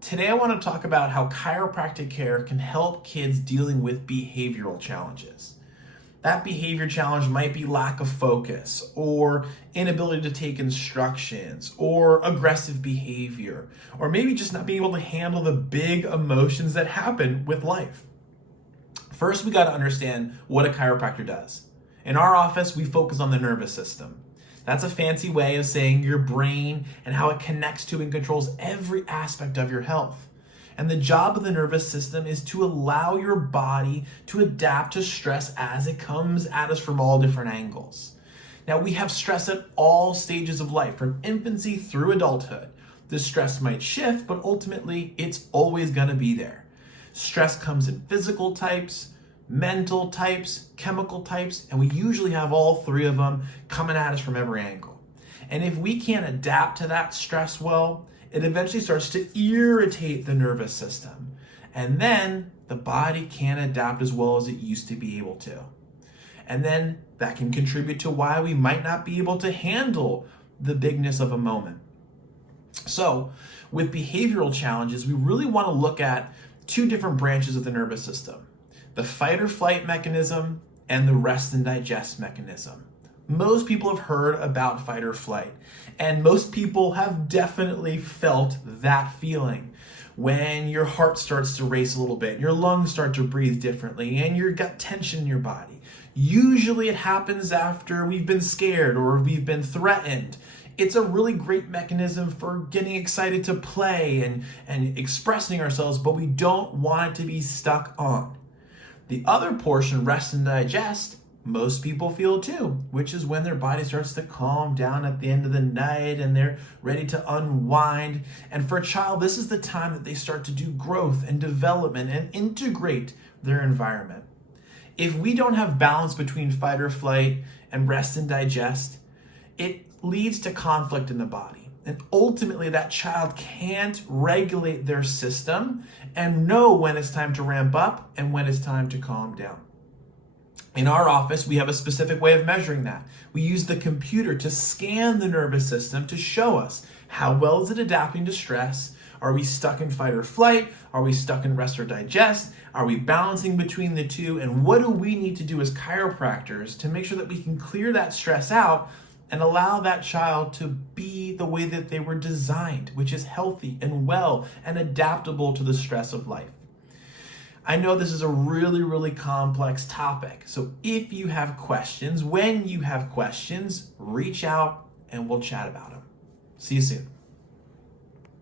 Today I want to talk about how chiropractic care can help kids dealing with behavioral challenges. That behavior challenge might be lack of focus, or inability to take instructions, or aggressive behavior, or maybe just not being able to handle the big emotions that happen with life. First, we got to understand what a chiropractor does. In our office, we focus on the nervous system. That's a fancy way of saying your brain and how it connects to and controls every aspect of your health. And the job of the nervous system is to allow your body to adapt to stress as it comes at us from all different angles. Now, we have stress at all stages of life, from infancy through adulthood. The stress might shift, but ultimately it's always going to be there. Stress comes in physical types, mental types, chemical types, and we usually have all three of them coming at us from every angle. And if we can't adapt to that stress well, it eventually starts to irritate the nervous system. And then the body can't adapt as well as it used to be able to. And then that can contribute to why we might not be able to handle the bigness of a moment. So with behavioral challenges, we really want to look at two different branches of the nervous system: the fight or flight mechanism and the rest and digest mechanism. Most people have heard about fight or flight, and most people have definitely felt that feeling when your heart starts to race a little bit, your lungs start to breathe differently, and you've got tension in your body. Usually it happens after we've been scared or we've been threatened. It's a really great mechanism for getting excited to play and expressing ourselves, but we don't want it to be stuck on. The other portion, rest and digest, most people feel too, which is when their body starts to calm down at the end of the night and they're ready to unwind. And for a child, this is the time that they start to do growth and development and integrate their environment. If we don't have balance between fight or flight and rest and digest, it leads to conflict in the body. And ultimately, that child can't regulate their system and know when it's time to ramp up and when it's time to calm down. In our office, we have a specific way of measuring that. We use the computer to scan the nervous system to show us how well is it adapting to stress. Are we stuck in fight or flight? Are we stuck in rest or digest? Are we balancing between the two? And what do we need to do as chiropractors to make sure that we can clear that stress out and allow that child to be the way that they were designed, which is healthy and well and adaptable to the stress of life? I know this is a really, really complex topic. So if you have questions, when you have questions, reach out and we'll chat about them. See you soon.